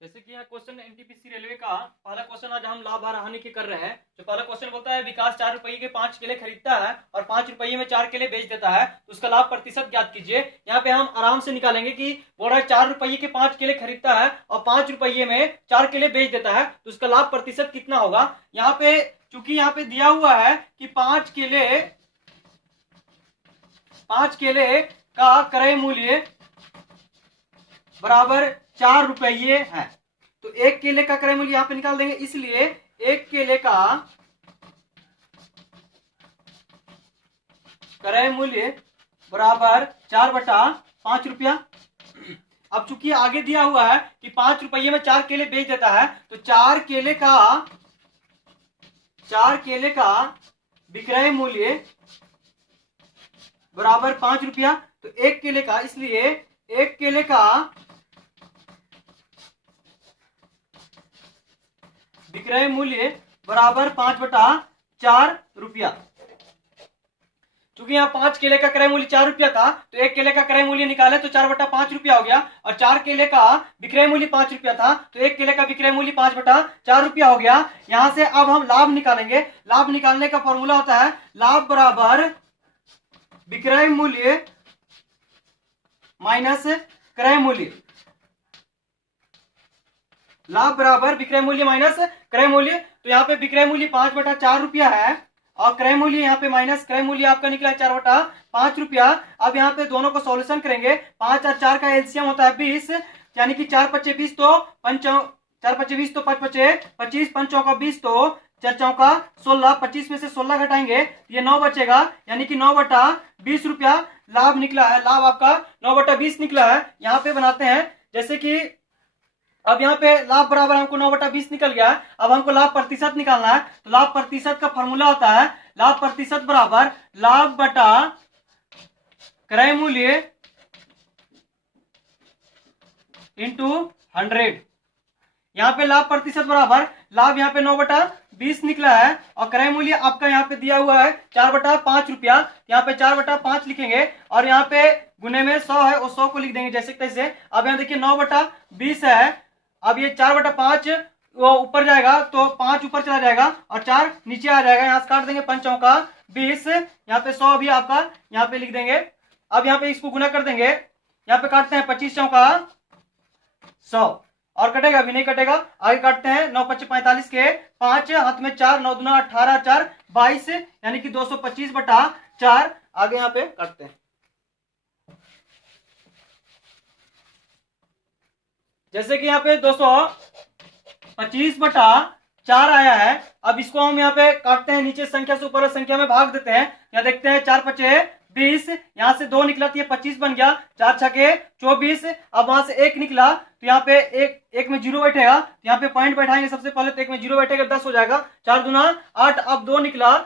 जैसे कि यहाँ क्वेश्चन एनटीपीसी रेलवे का पहला क्वेश्चन आज हम लाभ और हानि के कर रहे हैं। जो पहला क्वेश्चन बोलता है विकास 4 रुपये के 5 केले खरीदता है और 5 रुपये में 4 केले बेच देता है, तो उसका लाभ प्रतिशत ज्ञात कीजिए। यहाँ पे हम आराम से निकालेंगे कि बोल रहा है 4 रुपये के 5 केले खरीदता है और 5 रुपये में 4 केले बेच देता है, तो उसका लाभ प्रतिशत कितना होगा। यहाँ पे चूंकि यहाँ पे दिया हुआ है कि 5 केले का क्रय मूल्य बराबर 4 रुपये है, तो एक केले का क्रय मूल्य यहां पे निकाल देंगे, इसलिए एक केले का क्रय मूल्य बराबर 4/5 रुपया। अब चूंकि आगे दिया हुआ है कि 5 रुपये में 4 केले बेच देता है, तो 4 केले का विक्रय मूल्य बराबर 5 रुपया, तो एक केले का, इसलिए एक केले का विक्रय मूल्य बराबर 5/4 रुपया। चूंकि यहाँ 5 केले का क्रय मूल्य 4 रुपया था, तो एक केले का क्रय मूल्य निकाले तो 4/5 रुपया हो गया, और 4 केले का विक्रय मूल्य 5 रुपया था, तो एक केले का विक्रय मूल्य 5/4 रुपया हो गया। यहां से अब हम लाभ निकालेंगे। लाभ निकालने का फॉर्मूला होता है लाभ बराबर विक्रय मूल्य माइनस क्रय मूल्य। लाभ बराबर विक्रय मूल्य माइनस क्रय मूल्य, तो यहाँ पे विक्रय मूल्य 5/4 रुपया है और क्रय मूल्य यहाँ पे माइनस क्रय मूल्य आपका निकला है 4/5 रुपया। अब यहाँ पे दोनों को सॉल्यूशन करेंगे। 5 और 4 का एलसीएम होता है 20, यानी कि 4×5 = 20, तो 4×5 = 20, तो 5×5 = 25, 5×4 = 20, तो 4×4 = 16, 25 में से 16 घटाएंगे ये 9 बचेगा, यानी कि 9/20 रुपया लाभ निकला है। लाभ आपका 9/20 निकला है। यहाँ पे बनाते हैं, जैसे कि अब यहाँ पे लाभ बराबर हमको 9/20 निकल गया। अब हमको लाभ प्रतिशत निकालना है, तो लाभ प्रतिशत का फॉर्मूला होता है लाभ प्रतिशत बराबर लाभ बटा क्रय मूल्य इंटू 100। यहाँ पे लाभ प्रतिशत बराबर लाभ यहाँ पे 9/20 निकला है और क्रय मूल्य आपका यहाँ पे दिया हुआ है 4/5 रुपया। यहाँ पे 4/5 लिखेंगे और यहाँ पे गुने में 100 है, उस 100 को लिख देंगे जैसे तैसे। अब यहाँ देखिए 9/20 है, अब ये 4/5 वो ऊपर जाएगा तो 5 ऊपर चला जाएगा और 4 नीचे आ जाएगा। यहाँ से काट देंगे 5×4 = 20, यहाँ पे 100 भी आपका यहाँ पे लिख देंगे। अब यहाँ पे इसको गुना कर देंगे, यहाँ पे काटते हैं 25×4 = 100 और कटेगा भी नहीं कटेगा। आगे काटते हैं 9×5 = 45 के 5 हाथ में 4, 9 दूना 18, 4 22, यानी कि 225/4। आगे यहाँ पे काटते हैं, जैसे कि यहाँ पे 225/4 आया है। अब इसको हम यहाँ पे काटते हैं, नीचे संख्या से ऊपर संख्या में भाग देते हैं। यहाँ देखते हैं 4×5 = 20, यहाँ से 2 निकला तो ये 25 बन गया, 4×6 = 24। अब वहां से 1 निकला तो यहाँ पे एक में 0 बैठेगा, तो यहाँ पे पॉइंट बैठाएंगे सबसे पहले, तो 1 में 0 बैठेगा 10 हो जाएगा। 4 दूना 8, अब 2 निकला,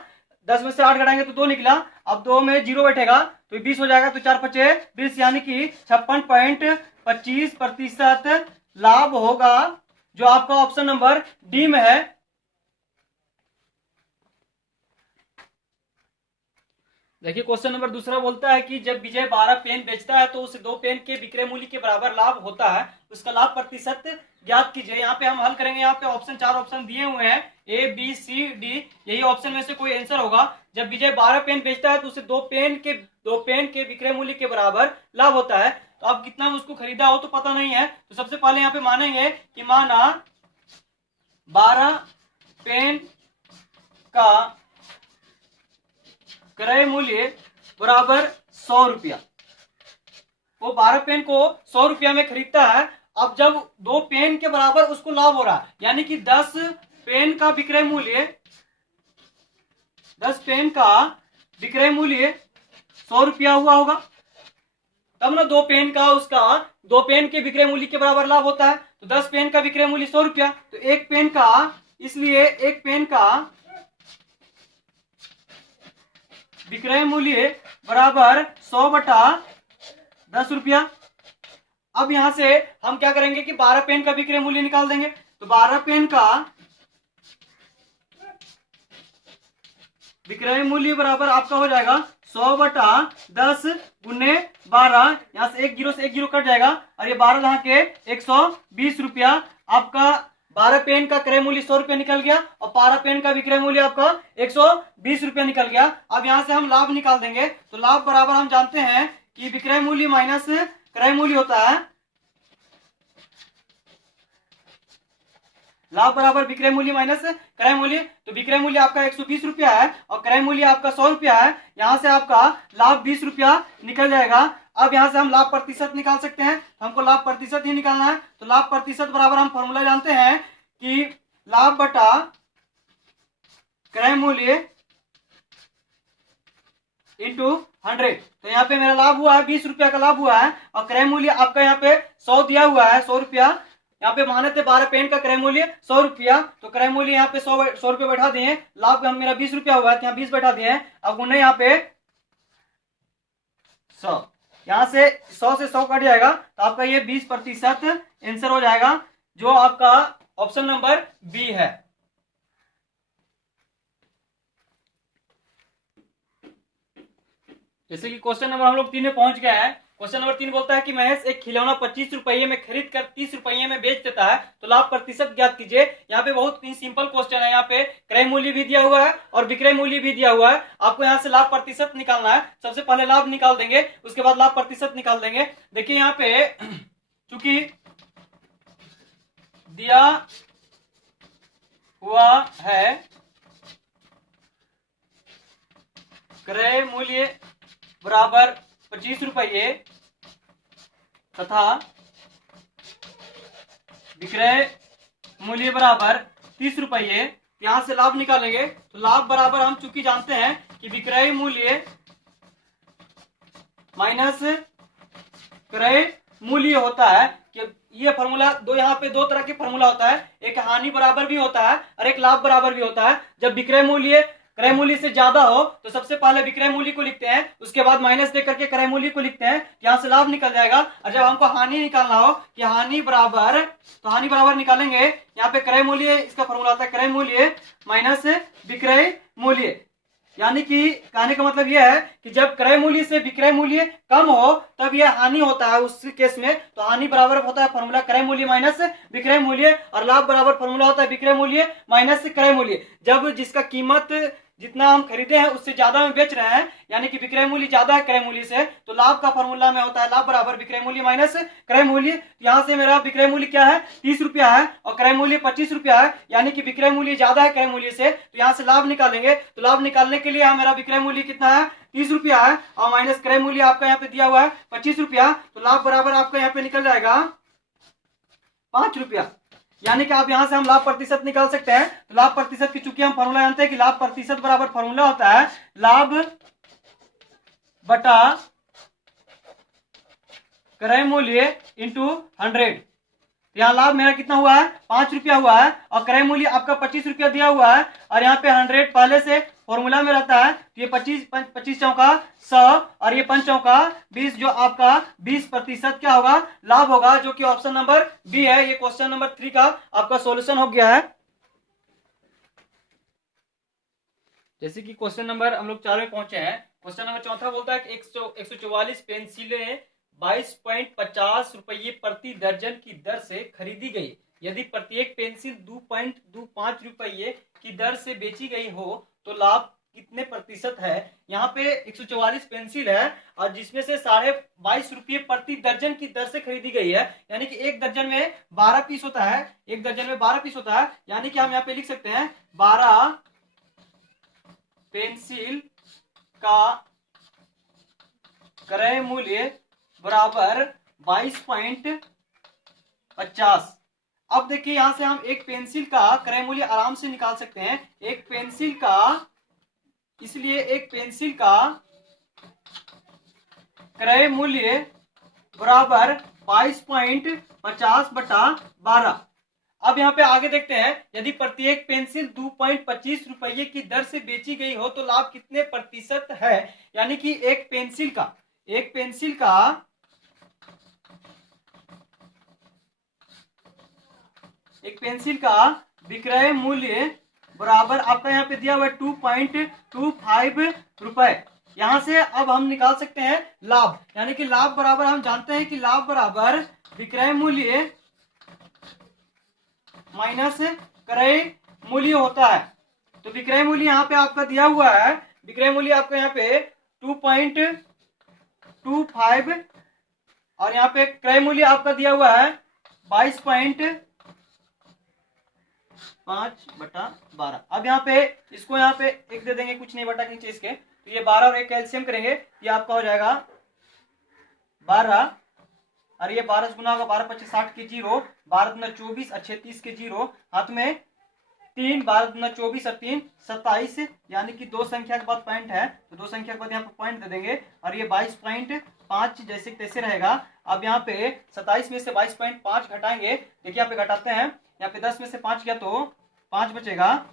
10 में से 8 घटाएंगे तो 2 निकला, अब 2 में 0 बैठेगा तो 20 हो जाएगा, तो 4×5 = 20, यानी कि 56.25% लाभ होगा, जो आपका ऑप्शन नंबर डी में है। देखिए क्वेश्चन नंबर दूसरा बोलता है कि जब विजय 12 पेन बेचता है तो उसे 2 पेन के विक्रय मूल्य के बराबर लाभ होता है, उसका लाभ प्रतिशत ज्ञात कीजिए। यहाँ पे हम हल करेंगे। यहाँ पे ऑप्शन 4 ऑप्शन दिए हुए हैं, A B C D, यही ऑप्शन में से कोई आंसर होगा। जब विजय 12 पेन बेचता है तो उसे 2 पेन के विक्रय मूल्य के बराबर लाभ होता है। तो अब कितना में उसको खरीदा हो तो पता नहीं है, तो सबसे पहले यहाँ पे मानेंगे कि माना 12 पेन का क्रय मूल्य बराबर 100 रुपया। वो 12 पेन को 100 रुपया में खरीदता है। अब जब 2 पेन के बराबर उसको लाभ हो रहा है, यानी कि 10 पेन का विक्रय मूल्य 100 रुपया हुआ होगा, तब ना 2 पेन का उसका 2 पेन के विक्रय मूल्य के बराबर लाभ होता है। तो 10 पेन का विक्रय मूल्य 100 रुपया, तो एक पेन का, इसलिए एक पेन का विक्रय मूल्य बराबर 100/10 रुपया। अब यहां से हम क्या करेंगे कि 12 पेन का विक्रय मूल्य निकाल देंगे। तो 12 पेन का विक्रय मूल्य बराबर आपका हो जाएगा 100/10 गुने 12, यहाँ से एक जीरो कट जाएगा और ये 12 यहाँ के 120 रुपया आपका 12 पेन का क्रय मूल्य 100 रुपया निकल गया और 12 पेन का विक्रय मूल्य आपका 120 रुपया निकल गया। अब यहां से हम लाभ निकाल देंगे। तो लाभ बराबर हम जानते हैं कि विक्रय मूल्य माइनस क्रय मूल्य होता है। लाभ बराबर विक्रय मूल्य माइनस क्रय मूल्य। तो विक्रय मूल्य आपका 120 रुपया है और क्रय मूल्य आपका 100 रुपया है। यहां से आपका लाभ 20 रुपया निकल जाएगा। अब यहां से हम लाभ प्रतिशत निकाल सकते हैं। हमको लाभ प्रतिशत ही निकालना है। तो लाभ प्रतिशत बराबर हम फॉर्मूला जानते हैं कि लाभ बटा क्रय मूल्य इंटू 100। तो यहाँ पे मेरा लाभ हुआ है 20 रुपया का लाभ हुआ है और क्रय मूल्य आपका यहाँ पे 100 दिया हुआ है, 100 रुपया। यहाँ पे माने थे 12 पेन का क्रय मूल्य 100 रुपया। तो क्रय मूल्य यहाँ पे 100 रुपये बैठा दिए। लाभ मेरा 20 रुपया हुआ है तो यहाँ 20 बैठा दिए। अब उन्हें यहाँ पे 100, यहाँ से 100 से 100 कट जाएगा तो आपका ये 20% आंसर हो जाएगा, जो आपका ऑप्शन नंबर बी है। जैसे कि क्वेश्चन नंबर हम लोग 3 में पहुंच गया है। क्वेश्चन नंबर 3 बोलता है कि महेश एक खिलौना 25 रुपये में खरीद कर 30 रुपये में बेच देता है, तो लाभ प्रतिशत ज्ञात कीजिए। यहाँ पे बहुत ही सिंपल क्वेश्चन है। यहाँ पे क्रय मूल्य भी दिया हुआ है और विक्रय मूल्य भी दिया हुआ है। आपको यहाँ से लाभ प्रतिशत निकालना है। सबसे पहले लाभ निकाल देंगे, उसके बाद लाभ प्रतिशत निकाल देंगे। देखिए यहाँ पे चूंकि दिया हुआ है क्रय मूल्य बराबर 25 रुपये तथा विक्रय मूल्य बराबर 30 रुपये। यहां से लाभ निकालेंगे। तो लाभ बराबर हम चूंकि जानते हैं कि विक्रय मूल्य माइनस क्रय मूल्य होता है। कि ये फॉर्मूला दो, यहाँ पे दो तरह के फॉर्मूला होता है, एक हानि बराबर भी होता है और एक लाभ बराबर भी होता है। जब विक्रय मूल्य क्रय मूल्य से ज्यादा हो तो सबसे पहले विक्रय मूल्य को लिखते हैं, उसके बाद माइनस दे करके क्रय मूल्य को लिखते हैं। यहाँ से लाभ निकल जाएगा। और जब हमको हानि निकालना हो कि हानि बराबर, तो हानि बराबर निकालेंगे। यहाँ पे क्रय मूल्य, इसका फॉर्मूला होता है क्रय मूल्य माइनस विक्रय मूल्य। यानी कि कहने का मतलब यह है कि जब क्रय मूल्य से विक्रय मूल्य कम हो तब यह हानि होता है। उस केस में तो हानि बराबर होता है फॉर्मूला क्रय मूल्य माइनस विक्रय मूल्य, और लाभ बराबर फॉर्मूला होता है विक्रय मूल्य माइनस क्रय मूल्य। जब जिसका कीमत जितना हम खरीदे हैं उससे ज्यादा में बेच रहे हैं, यानी कि विक्रय मूल्य ज्यादा है क्रय मूल्य से, तो लाभ का फॉर्मूला में होता है लाभ बराबर विक्रय मूल्य माइनस क्रय मूल्य। यहाँ से मेरा विक्रय मूल्य क्या है 30 रुपया है और क्रय मूल्य 25 रुपया है, यानी कि विक्रय मूल्य ज्यादा है क्रय मूल्य से। तो यहाँ से लाभ निकालेंगे। तो लाभ निकालने के लिए मेरा विक्रय मूल्य कितना है 30 रुपया है और माइनस क्रय मूल्य आपका यहाँ पे दिया हुआ है 25 रुपया। तो लाभ बराबर आपका यहाँ पे निकल जाएगा 5 रुपया। यानी कि आप यहां से हम लाभ प्रतिशत निकाल सकते हैं। तो लाभ प्रतिशत की चूंकि हम फॉर्मूला जानते हैं कि लाभ प्रतिशत बराबर फॉर्मूला होता है लाभ बटा क्रय मूल्य इंटू 100। यहाँ लाभ मेरा कितना हुआ है 5 रुपया हुआ है और क्रय मूल्य आपका 25 रुपया दिया हुआ है और यहाँ पे 100 पहले से फॉर्मूला में रहता है। तो ये 25 चौका 100 और ये 5 चौका 20, जो आपका 20% क्या होगा लाभ होगा, जो कि ऑप्शन नंबर बी है। ये क्वेश्चन नंबर 3 का आपका सॉल्यूशन हो गया है। जैसे कि क्वेश्चन नंबर हम लोग 4 में पहुंचे हैं। क्वेश्चन नंबर 4 बोलता है कि 144 पेंसिलें 22.50 रुपये प्रति दर्जन की दर से खरीदी गई। यदि प्रत्येक पेंसिल 2.25 रुपये की दर से बेची गई हो तो लाभ कितने प्रतिशत है। यहाँ पे 144 पेंसिल है और जिसमें से 22.5 रुपये प्रति दर्जन की दर से खरीदी गई है, यानी कि एक दर्जन में 12 पीस होता है। एक दर्जन में 12 पीस होता है, यानी कि हम यहाँ पे लिख सकते हैं 12 पेंसिल का क्रय मूल्य बराबर 22.50। अब देखिए यहां से हम एक पेंसिल का क्रय मूल्य आराम से निकाल सकते हैं। एक पेंसिल का, इसलिए एक पेंसिल का क्रय मूल्य बराबर 22.50 बटा 12। अब यहाँ पे आगे देखते हैं, यदि प्रत्येक पेंसिल 2.25 रुपये की दर से बेची गई हो तो लाभ कितने प्रतिशत है। यानी कि एक पेंसिल का विक्रय मूल्य बराबर आपका यहाँ पे दिया हुआ है 2.25 रुपए। यहां से अब हम निकाल सकते हैं लाभ, यानी कि लाभ बराबर हम जानते हैं कि लाभ बराबर विक्रय मूल्य माइनस क्रय मूल्य होता है। तो विक्रय मूल्य यहाँ पे आपका दिया हुआ है, विक्रय मूल्य आपका यहाँ पे 2.25 और यहाँ पे क्रय मूल्य आपका दिया हुआ है 22.5/12। अब यहाँ पे इसको यहाँ पे एक दे देंगे, कुछ नहीं बटा नीचे इसके, तो ये 12 और एक कैल्शियम करेंगे, ये आपका हो जाएगा 12 और ये 12 गुना होगा 12 25 60 के 0, 12 दूना 24 और 36 के 0, हाथ में 3, 12 दूना 24 और 3 27, यानी कि दो संख्या के बाद पॉइंट है तो दो संख्या के बाद यहाँ पे पॉइंट दे देंगे और ये 22.5 जैसे तैसे रहेगा। अब यहाँ पे 27 में से 22.5 घटाएंगे, देखिए यहाँ पे घटाते हैं, यहाँ पे 10 में से 5 गया तो 5 बचेगा,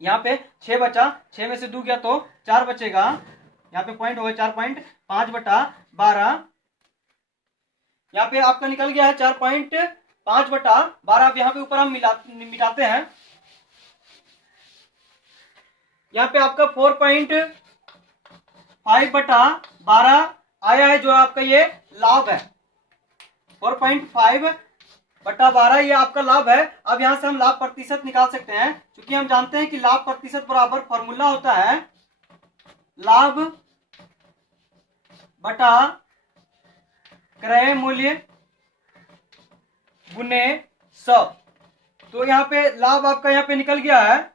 यहाँ पे 6 बचा, 6 में से 2 गया तो 4 बचेगा, यहाँ पे पॉइंट हो गया 4.5/12, यहाँ पे आपका निकल गया है 4.5/12। अब यहाँ पे ऊपर हम मिटाते हैं, यहाँ पे आपका 4.5/12 आया है, जो आपका ये लाभ है 4.5/12 ये आपका लाभ है। अब यहां से हम लाभ प्रतिशत निकाल सकते हैं, क्योंकि हम जानते हैं कि लाभ प्रतिशत बराबर फॉर्मूला होता है लाभ बटा क्रय मूल्य गुने 100। तो यहाँ पे लाभ आपका यहाँ पे निकल गया है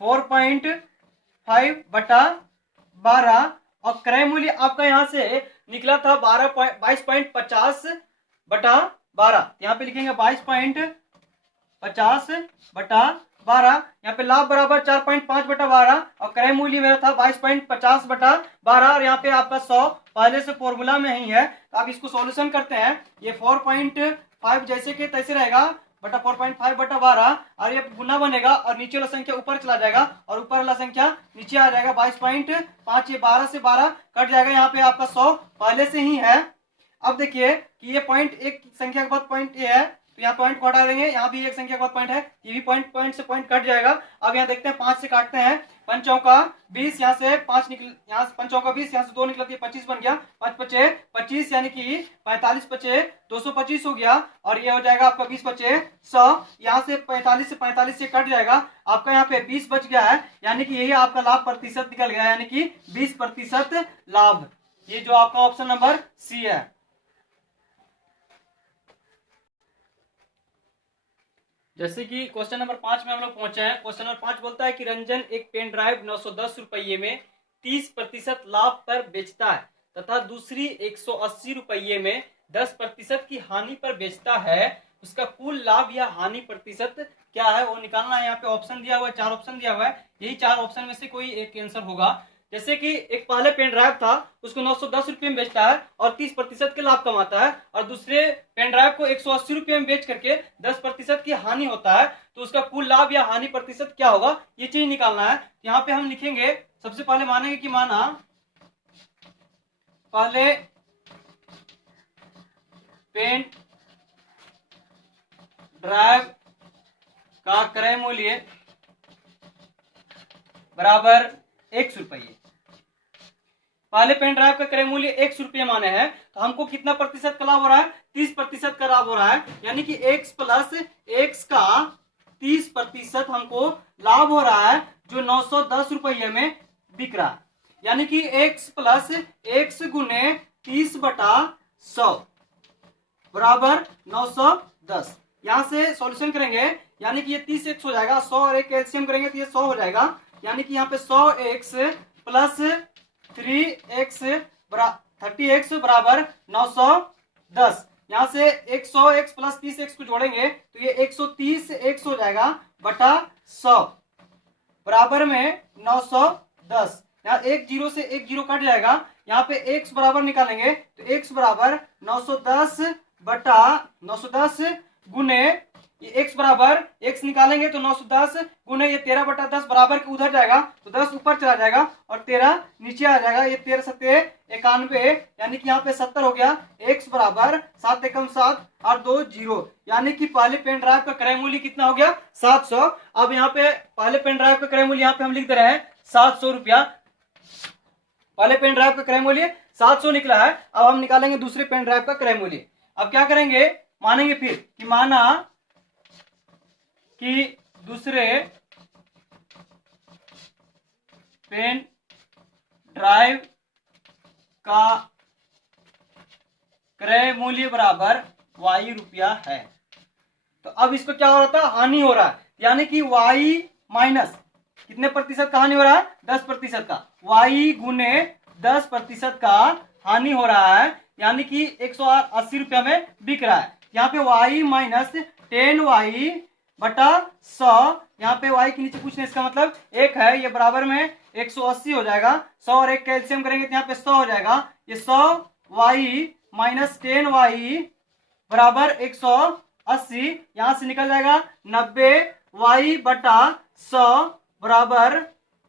4.5/12 और क्रय मूल्य आपका यहाँ से निकला था 22.50/12। यहाँ पे लिखेंगे 22.50/12। यहाँ पे लाभ बराबर 4.5/12 और क्रय मूल्य मेरा था 22.50/12 और यहाँ पे आपका 100 पहले से फॉर्मूला में ही है। तो आप इसको सॉल्यूशन करते हैं, ये 4.5 जैसे के तैसे रहेगा बटा 4.5/12 और ये गुना बनेगा और नीचे वाला संख्या ऊपर चला जाएगा और ऊपर वाला संख्या नीचे आ जाएगा 22.5, ये 12 से 12 कट जाएगा, यहाँ पे आपका 100 पहले से ही है। अब देखिए कि ये पॉइंट एक संख्या के बाद पॉइंट ए है तो यहाँ पॉइंट को हटा देंगे, यहाँ भी एक संख्या के बाद पॉइंट है, ये भी पॉइंट से पॉइंट कट जाएगा। अब यहाँ देखते हैं 5 से काटते हैं, 5 चौका 20, यहाँ से 5 निकल, यहाँ से 5 चौका 20, यहाँ से 2 निकला, 25 बन गया, 5 पचे 25 यानी कि 45 पचे 225 हो गया और ये हो जाएगा आपका 20 पचे 100, यहाँ से 45 से कट जाएगा, आपका यहाँ पे 20 बच गया है, यानी कि यही आपका लाभ प्रतिशत निकल गया, यानी कि 20% लाभ। ये जो आपका ऑप्शन नंबर सी है। जैसे कि क्वेश्चन नंबर 5 में हम लोग पहुंचे हैं। क्वेश्चन नंबर 5 बोलता है कि रंजन एक पेन ड्राइव 910 रुपये में 30% लाभ पर बेचता है तथा दूसरी 180 रुपये में 10% की हानि पर बेचता है, उसका कुल लाभ या हानि प्रतिशत क्या है वो निकालना है। यहाँ पे ऑप्शन दिया हुआ है, 4 ऑप्शन दिया हुआ है, यही 4 ऑप्शन में से कोई एक आंसर होगा। जैसे कि एक पहले पेन ड्राइव था उसको 910 रुपये में बेचता है और 30% के लाभ कमाता है, और दूसरे पेन ड्राइव को 180 रुपये में बेच करके 10% की हानि होता है, तो उसका कुल लाभ या हानि प्रतिशत क्या होगा ये चीज निकालना है। यहाँ पे हम लिखेंगे, सबसे पहले मानेंगे कि माना पहले पेन ड्राइव का क्रय मूल्य बराबर 100 रुपये। पहले पेन ड्राइव का क्रय मूल्य 100 रुपये माने हैं, तो हमको कितना प्रतिशत का लाभ हो रहा है, 30% का लाभ हो रहा है, यानी कि x प्लस x का 30% हमको लाभ हो रहा है, जो 910 रुपये में बिक रहा है, यानी कि x प्लस x गुने 30/100 बराबर 910। यहां से सॉल्यूशन करेंगे, यानी कि ये 30x हो जाएगा, 100 और एक एलसीएम करेंगे तो ये 100 हो जाएगा, यानी कि यहाँ पे 100x प्लस 30x बराबर 910। यहाँ से 100x प्लस 30x को जोड़ेंगे तो ये 130x हो जाएगा बटा 100 बराबर में 910। यहाँ एक जीरो से एक जीरो कट जाएगा, यहाँ पे x बराबर निकालेंगे तो x बराबर 910 बटा 910 गुने ये x बराबर x निकालेंगे तो 910 गुने ये 13/10 बराबर के उधर जाएगा तो 10 ऊपर चला जाएगा और 13 नीचे आ जाएगा, ये 13 सत्ते 91, यानी कि यहाँ पे 70 हो गया। x बराबर 7 एकम 7 और 2 0, यानी कि पहले पेन ड्राइव का क्रय मूल्य कितना हो गया 700। अब यहाँ पे पहले पेन ड्राइव का क्रय मूल्य यहाँ पे हम लिख दे रहे हैं 700 रुपया। पहले पेन ड्राइव का क्रय मूल्य 700 निकला है। अब हम निकालेंगे दूसरे पेन ड्राइव का क्रय मूल्य। अब क्या करेंगे, मानेंगे फिर कि माना कि दूसरे पेन ड्राइव का क्रय मूल्य बराबर वाई रुपया है। तो अब इसको क्या हो रहा था, हानि हो रहा है, यानी कि वाई माइनस कितने प्रतिशत का हानि हो रहा है, 10% का, वाई गुने 10% का हानि हो रहा है, यानी कि 180 रुपया में बिक रहा है। यहाँ पे वाई माइनस 10y बटा 100, यहाँ पे y के नीचे कुछ नहीं, इसका मतलब 1 है, ये बराबर में 180 हो जाएगा, 100 और 1 कैल्शियम करेंगे तो यहाँ पे 100 हो जाएगा, ये 100y माइनस 10y बराबर 180, यहां से निकल जाएगा 90y बटा 100 बराबर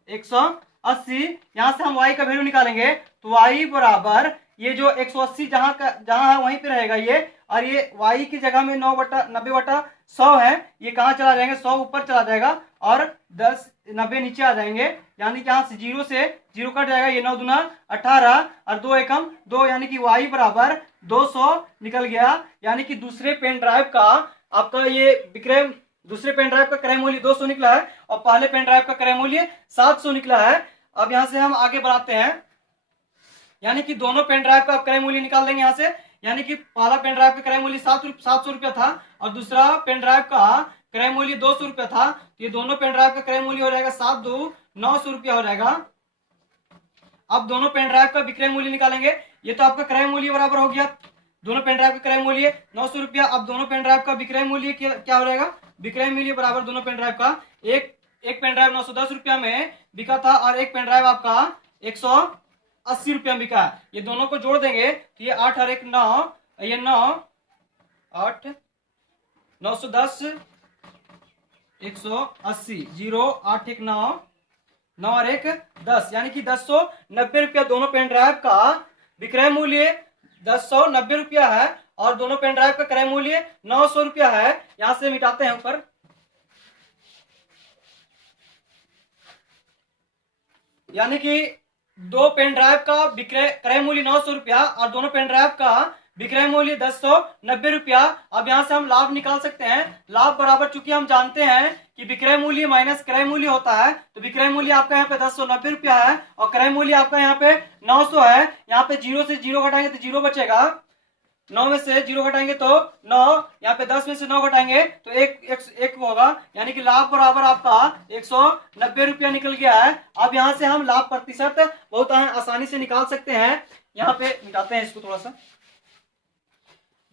180, यहां से हम y का वैल्यू निकालेंगे तो y बराबर ये जो 180 जहां है वहीं पे रहेगा ये, और ये y की जगह में 90/100 है, ये कहां चला जाएगा, 100 ऊपर चला जाएगा और 90 नीचे आ जाएंगे, यानी कि यहां से 0 से 0 कट जाएगा, ये 9 दूना 18 और 2 एकम 2, यानी कि y बराबर 200 निकल गया, यानी कि दूसरे पेन ड्राइव का आपका ये विक्रय, दूसरे पेन ड्राइव का क्रय मूल्य 200 निकला है और पहले पेन ड्राइव का क्रय मूल्य 700 निकला है। अब यहां से हम आगे बढ़ाते हैं, यानी कि दोनों पेन ड्राइव का क्रय मूल्य निकाल देंगे यहां से, यानी कि पहला पेन ड्राइव का क्रय मूल्य 700 रुपया था और दूसरा पेन ड्राइव का क्रय मूल्य 200 रुपया था, तो ये दोनों पेन ड्राइव का क्रय मूल्य हो जाएगा 7 2 900 रुपया हो जाएगा। अब दोनों पेन ड्राइव का विक्रय मूल्य निकालेंगे, ये तो आपका क्रय मूल्य बराबर हो गया, दोनों पेन ड्राइव का क्रय मूल्य 900 रुपया, अब दोनों पेन ड्राइव का विक्रय मूल्य क्या हो जाएगा, विक्रय मूल्य बराबर दोनों पेन ड्राइव का, एक पेन ड्राइव 910 रुपया में बिका था और एक पेन ड्राइव आपका 180 रुपया में बिका, ये दोनों को जोड़ देंगे तो ये 8 और 1 9, ये 9 8 910 180 0 8 1 9 9 और 1 10, यानी कि 1090 रुपया दोनों पेन ड्राइव का विक्रय मूल्य 1090 रुपया है और दोनों पेन ड्राइव का क्रय मूल्य 900 रुपया है। यहां से मिटाते हैं ऊपर, यानी कि दो पेन ड्राइव का विक्रय क्रय मूल्य 900 रुपया और दोनों पेन ड्राइव का विक्रय मूल्य 1090 रुपया। अब यहां से हम लाभ निकाल सकते हैं, लाभ बराबर, चूंकि हम जानते हैं कि विक्रय मूल्य माइनस क्रय मूल्य होता है, तो विक्रय मूल्य आपका यहाँ पे 1090 रुपया है और क्रय मूल्य आपका यहाँ पे 900 है, यहाँ पे 0 से 0 घटाएंगे तो 0 बचेगा, 9 में से 0 घटाएंगे तो 9, यहाँ पे 10 में से 9 घटाएंगे तो एक होगा, यानी कि लाभ बराबर आपका 190 रुपया निकल गया है। अब यहां से हम लाभ प्रतिशत बहुत आसानी से निकाल सकते हैं, यहाँ पे मिटाते हैं इसको थोड़ा सा,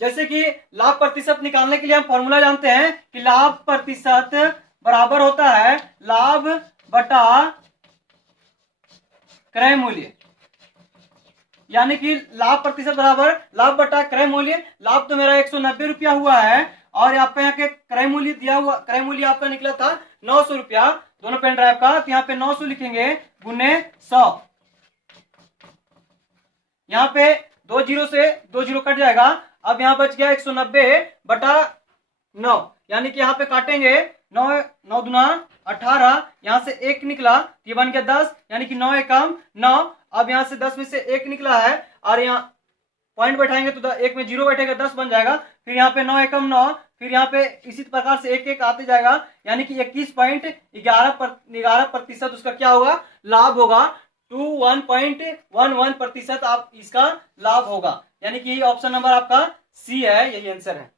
जैसे कि लाभ प्रतिशत निकालने के लिए हम फॉर्मूला जानते हैं कि लाभ प्रतिशत बराबर होता है लाभ बटा क्रय मूल्य, यानी कि लाभ प्रतिशत बराबर लाभ बटा क्रय मूल्य। लाभ तो मेरा 190 रुपया हुआ है और आपका यहाँ के क्रय मूल्य दिया हुआ, क्रय मूल्य आपका निकला था 900 रुपया दोनों पेन ड्राइव का, तो यहाँ पे 900 लिखेंगे गुने 100, यहाँ पे 2 0 से 2 0 कट जाएगा, अब यहाँ बच गया 190 बटा 9, यानी कि यहाँ पे काटेंगे 9 दूना 18, यहाँ से 1 निकला ये बन गया 10, यानी कि 9 एकम 9, अब यहाँ से 10 में से 1 निकला है और यहाँ पॉइंट बैठाएंगे तो 1 में 0 बैठेगा 10 बन जाएगा, फिर यहाँ पे 9 एकम 9, फिर यहाँ पे इसी प्रकार से 1 1 आते जाएगा, यानी कि 21.11% उसका क्या होगा, लाभ होगा, 21.11% आप इसका लाभ होगा, यानी कि ऑप्शन नंबर आपका सी है, यही आंसर है।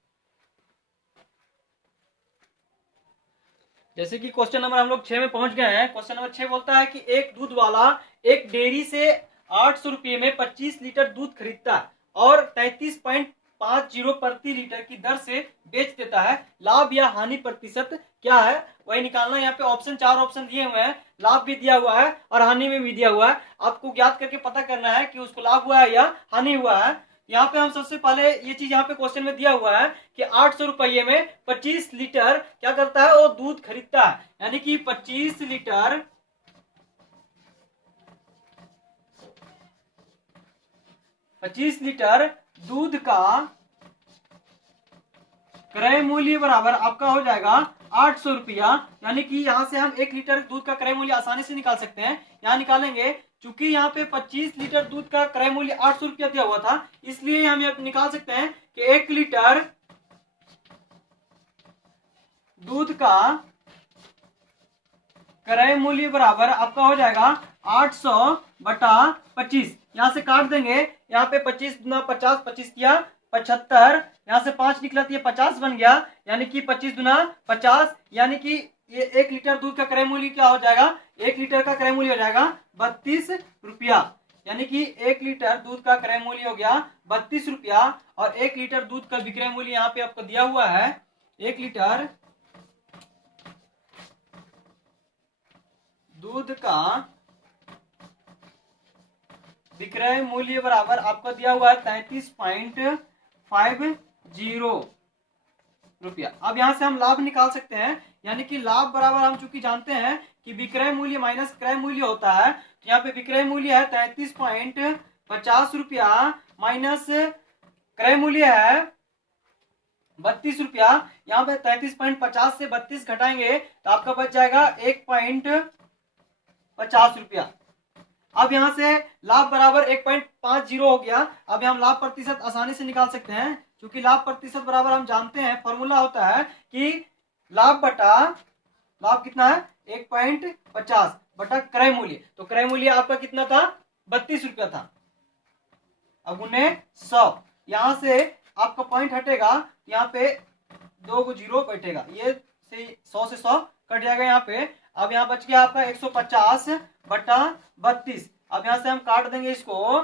जैसे कि क्वेश्चन नंबर हम लोग 6 में पहुंच गए हैं। क्वेश्चन नंबर 6 बोलता है कि एक दूध वाला एक डेयरी से 800 रुपये में 25 लीटर दूध खरीदता है और 33.50 प्रति लीटर की दर से बेच देता है, लाभ या हानि प्रतिशत क्या है, वही निकालना। यहाँ पे ऑप्शन 4 ऑप्शन दिए हुए हैं, लाभ भी दिया हुआ है और हानि में भी दिया हुआ है, आपको ज्ञात करके पता करना है कि उसको लाभ हुआ है या हानि हुआ है। यहाँ पे हम सबसे पहले ये चीज यहाँ पे क्वेश्चन में दिया हुआ है कि 800 रुपये में 25 लीटर क्या करता है, वो दूध खरीदता है, यानी कि 25 लीटर दूध का क्रय मूल्य बराबर आपका हो जाएगा 800 रुपया, यानी कि यहाँ से हम 1 लीटर दूध का क्रय मूल्य आसानी से निकाल सकते हैं। यहाँ निकालेंगे, चूंकि यहाँ पे 25 लीटर दूध का क्रय मूल्य 800 रुपया दिया हुआ था, इसलिए हम निकाल सकते हैं कि 1 लीटर दूध का क्रय मूल्य बराबर आपका हो जाएगा 800/25। यहां से काट देंगे, यहाँ पे 25 गुना 50, 25 किया 75, यहाँ से 5 निकला तो ये 50 बन गया, यानी कि 25 गुना 50, यानी कि ये 1 लीटर दूध का क्रय मूल्य क्या हो जाएगा, 1 लीटर का क्रय मूल्य हो जाएगा 32 रुपया। यानी कि 1 लीटर दूध का क्रय मूल्य हो गया 32 रुपया। और 1 लीटर दूध का विक्रय मूल्य यहाँ पे आपको दिया हुआ है, 1 लीटर दूध का विक्रय मूल्य बराबर आपको दिया हुआ है 33.50 रुपया। अब यहां से हम लाभ निकाल सकते हैं, यानी कि लाभ बराबर हम चूंकि जानते हैं कि विक्रय मूल्य माइनस क्रय मूल्य होता है, तो यहाँ पे विक्रय मूल्य है 33.50 रुपया माइनस क्रय मूल्य है 32 रुपया। यहाँ पे 33.50 से 32 घटाएंगे तो आपका बच जाएगा 1.50 रुपया। अब यहां से लाभ बराबर 1.50 हो गया। अब हम लाभ प्रतिशत आसानी से निकाल सकते हैं, क्योंकि लाभ प्रतिशत बराबर हम जानते हैं फॉर्मूला होता है कि लाभ बटा लाभ कितना है 1.50 बटा क्रय मूल्य। तो क्रय मूल्य आपका कितना था 32 रुपया था। अब गुने 100, यहां से आपका पॉइंट हटेगा, यहाँ पे 2 जीरो बैठेगा, ये से 100 से 100 कट जाएगा यहाँ पे। अब यहाँ बच गया आपका 150/32। अब यहाँ से हम काट देंगे इसको,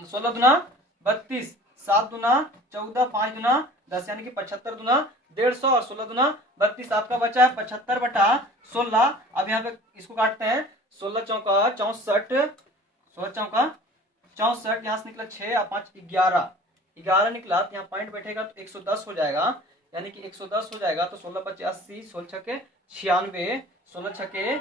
16 दुना 32, 7 दुना 14, 5 दुना 10, यानी कि 75 दुना 150 और 16 दुना 32। आपका बचा है 75/16। अब यहाँ पे इसको काटते हैं, 16 चौका 64, 16 चौका 64, यहाँ से निकला 6 और 5 11 निकला, तो यहाँ पॉइंट बैठेगा तो 110 हो जाएगा, यानी कि 110 हो जाएगा। तो 16 × 80, 16 छके 96, 16 छके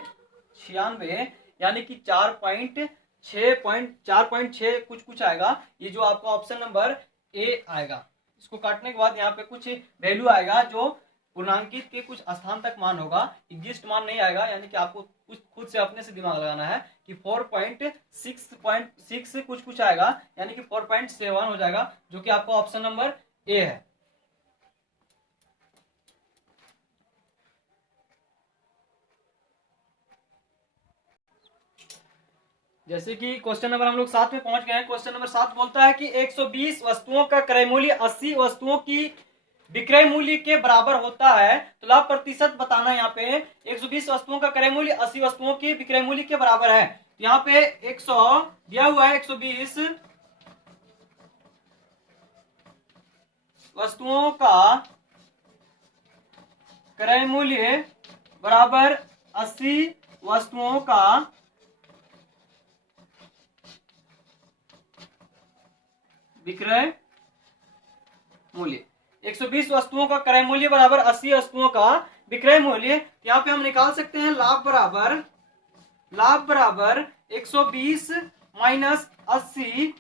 96, यानी कि 4.6 कुछ आएगा। ये जो आपका ऑप्शन नंबर ए आएगा। इसको काटने के बाद यहाँ पे कुछ वैल्यू आएगा जो पूर्णांकित के कुछ स्थान तक मान होगा, एग्जिस्ट मान नहीं आएगा, यानी कि आपको कुछ खुद से अपने से दिमाग लगाना है कि 4.6 कुछ आएगा, यानी कि 4.7 हो जाएगा, जो कि आपका ऑप्शन नंबर ए है। जैसे कि क्वेश्चन नंबर हम लोग 7 में पहुंच गए हैं। क्वेश्चन नंबर 7 बोलता है कि 120 वस्तुओं का क्रय मूल्य 80 वस्तुओं की विक्रय मूल्य के बराबर होता है, तो लाभ प्रतिशत बताना। यहाँ पे 120 वस्तुओं का क्रय मूल्य 80 वस्तुओं की विक्रय मूल्य के बराबर है। तो यहाँ पे 100 दिया हुआ है, 120 वस्तुओं का क्रय मूल्य बराबर 80 वस्तुओं का विक्रय मूल्य। 120 वस्तुओं का क्रय मूल्य बराबर 80 वस्तुओं का विक्रय मूल्य। यहाँ पे हम निकाल सकते हैं लाभ बराबर 120 माइनस 80,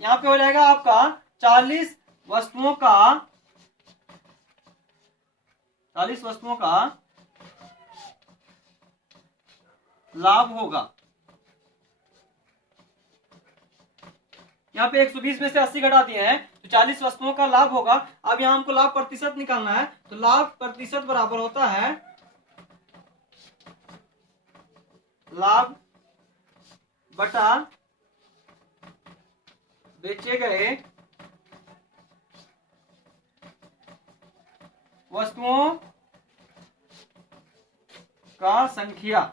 यहाँ पे हो जाएगा आपका 40 वस्तुओं का लाभ होगा। यहाँ पे 120 में से 80 घटा दिए हैं तो 40 वस्तुओं का लाभ होगा। अब यहाँ हमको लाभ प्रतिशत निकालना है, तो लाभ प्रतिशत बराबर होता है लाभ बटा बेचे गए वस्तुओं का संख्या।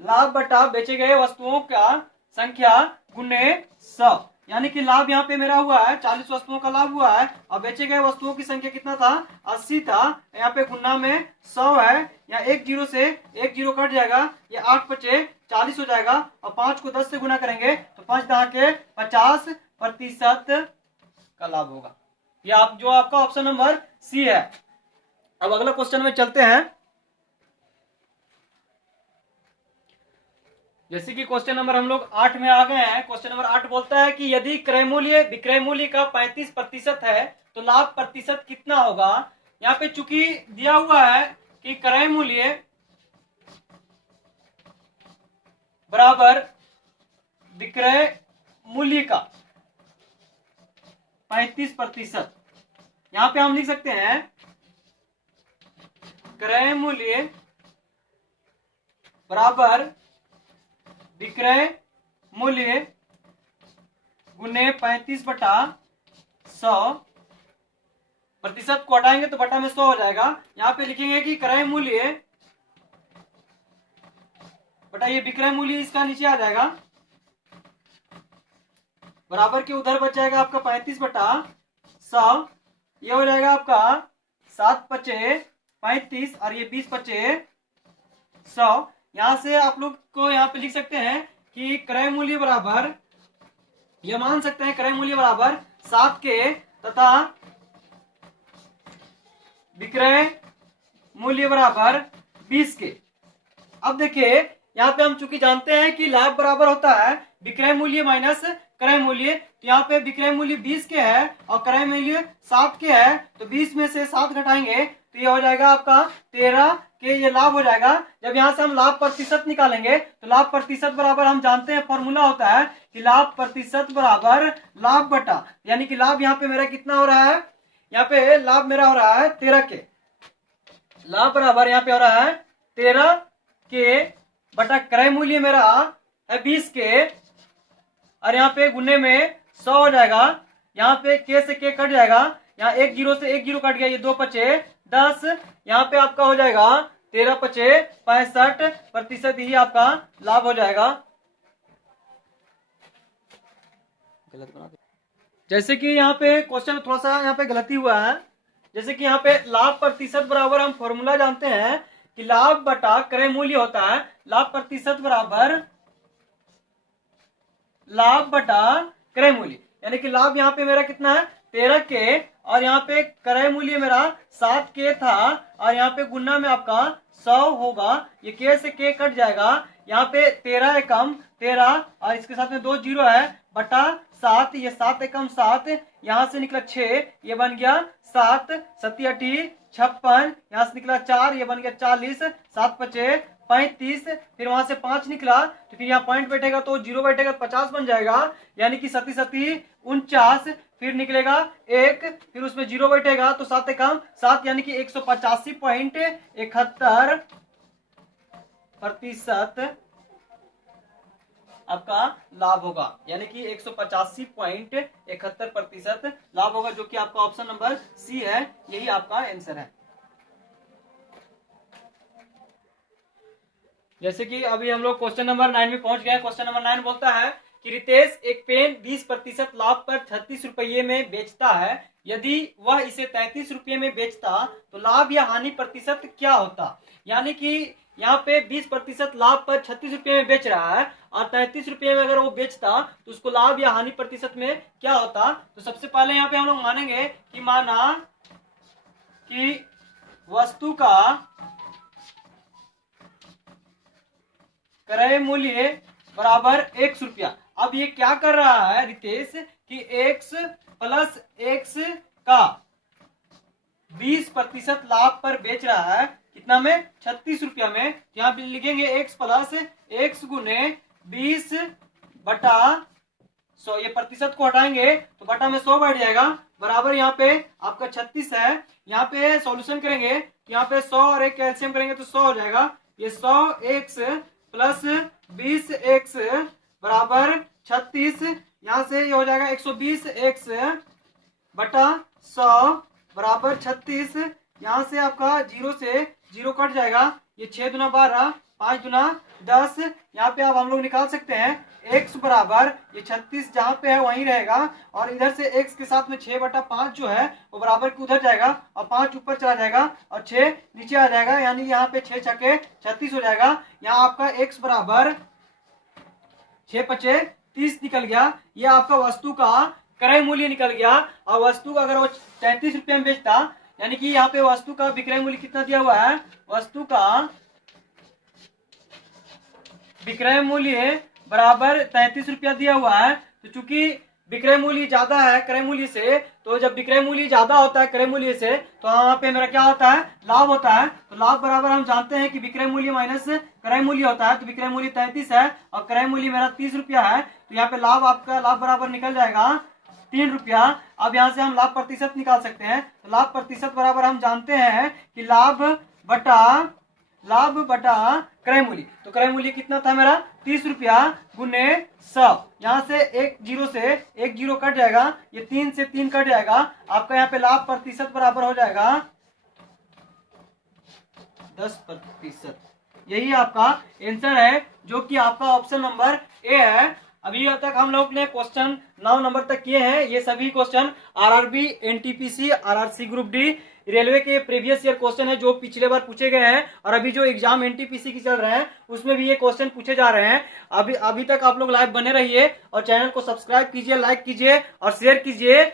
लाभ बटा बेचे गए वस्तुओं का संख्या गुने 100, यानी कि लाभ यहाँ पे मेरा हुआ है 40 वस्तुओं का लाभ हुआ है, और बेचे गए वस्तुओं की संख्या कितना था 80 था। यहाँ पे गुना में 100 है, यहाँ 1 जीरो से 1 जीरो कट जाएगा, ये 8 बचे 40 हो जाएगा, और 5 को 10 से गुना करेंगे तो 5 दहा के 50% का लाभ होगा। ये आप जो आपका ऑप्शन नंबर सी है। अब अगला क्वेश्चन में चलते हैं। जैसे कि क्वेश्चन नंबर हम लोग 8 में आ गए हैं। क्वेश्चन नंबर 8 बोलता है कि यदि क्रय मूल्य विक्रय मूल्य का 35% है तो लाभ प्रतिशत कितना होगा। यहाँ पे चूंकि दिया हुआ है कि क्रय मूल्य बराबर विक्रय मूल्य का 35%, यहाँ पे हम लिख सकते हैं क्रय मूल्य बराबर विक्रय मूल्य गुने 35/100। प्रतिशत को हटाएंगे तो बटा में 100 हो जाएगा। यहाँ पे लिखेंगे कि क्रय मूल्य बटा ये विक्रय मूल्य इसका नीचे आ जाएगा, बराबर के उधर बच जाएगा आपका 35/100। ये हो जाएगा आपका 7×5 = 35 और ये 20×100। यहां से आप लोग को यहाँ पे लिख सकते हैं कि क्रय मूल्य बराबर, ये मान सकते हैं क्रय मूल्य बराबर 7 के तथा विक्रय मूल्य बराबर 20 के। अब देखिए यहाँ पे हम चूंकि जानते हैं कि लाभ बराबर होता है विक्रय मूल्य माइनस क्रय मूल्य, तो यहाँ पे विक्रय मूल्य 20 के है और क्रय मूल्य 7 के है, तो 20 में से 7 घटाएंगे तो ये हो जाएगा आपका 13 के, ये लाभ हो जाएगा। जब यहाँ से हम लाभ प्रतिशत निकालेंगे तो लाभ प्रतिशत बराबर हम जानते हैं फॉर्मूला होता है कि लाभ प्रतिशत बराबर लाभ बटा, यानी कि लाभ यहाँ पे मेरा कितना हो रहा है, यहाँ पे लाभ मेरा हो रहा है 13 के, लाभ बराबर यहाँ पे हो रहा है 13 के बटा क्रय मूल्य मेरा है 20 के, और यहाँ पे गुने में 100 हो जाएगा। यहाँ पे के से के कट जाएगा, यहाँ 1 0 से 1 0 कट गया, ये 2×5 = 10। यहाँ पे आपका हो जाएगा 13×5 = 65% ही आपका लाभ हो जाएगा। गलत बना, जैसे कि यहाँ पे क्वेश्चन थोड़ा सा यहाँ पे गलती हुआ है। जैसे कि यहाँ पे लाभ प्रतिशत बराबर हम फॉर्मूला जानते हैं कि लाभ बटा क्रय मूल्य होता है, लाभ प्रतिशत बराबर लाभ बटा क्रय मूल्य, यानी कि लाभ यहाँ पे मेरा कितना है 13 के, और यहाँ पे क्रय मूल्य मेरा 7 के था, और यहाँ पे गुना में आपका 100 होगा, ये के से के कट जाएगा, यहाँ पे 13 एकम 13 और इसके साथ में 2 0 है बटा 7, ये 7 एकम 7, यहाँ से निकला 6, ये बन गया 7, 7 8 56, यहाँ से निकला 4, ये बन गया 40, 7×5 = 35, फिर वहां से 5 निकला तो फिर यहाँ पॉइंट बैठेगा तो 0 बैठेगा तो 50 बन जाएगा, यानी कि 7 7 49, फिर निकलेगा 1, फिर उसमें 0 बैठेगा तो 7 एकम 7, यानी कि 185.71% आपका लाभ होगा, यानी कि 185.71% लाभ होगा, जो कि आपका ऑप्शन नंबर सी है, यही आपका आंसर है। जैसे कि अभी हम लोग क्वेश्चन नंबर 9 में पहुंच गए। क्वेश्चन नंबर 9 बोलता है कि रितेश एक पेन 20% लाभ पर 36 रुपये में बेचता है, यदि वह इसे 33 रुपये में बेचता तो लाभ या हानि प्रतिशत क्या होता। यानी कि यहाँ पे 20% लाभ पर 36 रुपये में बेच रहा है और 33 रुपये में अगर वो बेचता तो उसको लाभ या हानि प्रतिशत में क्या होता। तो सबसे पहले यहाँ पे हम लोग मानेंगे कि माना कि वस्तु का क्रय मूल्य बराबर 100 रुपया। अब ये क्या कर रहा है रितेश कि x + x का 20% लाभ पर बेच रहा है, कितना में 36 रुपया में। यहाँ पे लिखेंगे x + x गुने 20/100, ये प्रतिशत को हटाएंगे तो बटा में 100 बैठ जाएगा, बराबर यहाँ पे आपका 36 है। यहाँ पे सॉल्यूशन करेंगे, यहाँ पे 100 और 1 कैल्सियम करेंगे तो 100 हो जाएगा, ये 100x + 20x बराबर 36, यहाँ से ये हो जाएगा 120x बटा 100 बराबर 36, यहाँ से आपका 0 से 0 कट जाएगा, ये 6 दूना 12, 5 दूना 10, यहाँ पे आप हम लोग निकाल सकते हैं x बराबर ये 36 जहाँ पे है वहीं रहेगा, और इधर से x के साथ में 6/5 जो है वो बराबर के उधर जाएगा और 5 ऊपर चला जाएगा और 6 नीचे आ जाएगा, यानी यहाँ पे 6 छके 36 हो जाएगा। यहाँ आपका x बराबर 6×5 = 30 निकल गया, ये आपका वस्तु का क्रय मूल्य निकल गया। और वस्तु का अगर वो 33 रुपये में बेचता, यानी कि यहाँ पे वस्तु का विक्रय मूल्य कितना दिया हुआ है, वस्तु का विक्रय मूल्य बराबर 33 रुपया दिया हुआ है। तो चूंकि विक्रय मूल्य ज्यादा है क्रय मूल्य से, तो जब विक्रय मूल्य ज्यादा होता है क्रय मूल्य से तो यहाँ पे मेरा क्या होता है, लाभ होता है। तो लाभ बराबर हम जानते हैं कि विक्रय मूल्य माइनस क्रय मूल्य होता है, तो विक्रय मूल्य 33 है और क्रय मूल्य मेरा 30 रुपया है, तो यहाँ पे लाभ आपका लाभ बराबर निकल जाएगा ₹3। अब यहाँ से हम लाभ प्रतिशत निकाल सकते हैं। तो लाभ प्रतिशत बराबर हम जानते हैं कि लाभ बटा क्रय मूल्य। तो क्रय मूल्य कितना था मेरा ₹30 गुने 100। यहाँ से एक जीरो कट जाएगा, ये 3 से 3 कट जाएगा। आपका यहाँ पे लाभ प्रतिशत बराबर हो जाएगा 10%। यही आपका आंसर है, जो कि आपका ऑप्शन नंबर ए है। अभी तक हम लोग ने क्वेश्चन 9 नंबर तक किए हैं। ये सभी question RRB, NTPC, RRC group D, railway के प्रीवियस ईयर क्वेश्चन है जो पिछले बार पूछे गए हैं, और अभी जो एग्जाम एनटीपीसी की चल रहे हैं उसमें भी ये क्वेश्चन पूछे जा रहे हैं। अभी तक आप लोग लाइव बने रहिए और चैनल को सब्सक्राइब कीजिए, लाइक कीजिए और शेयर कीजिए।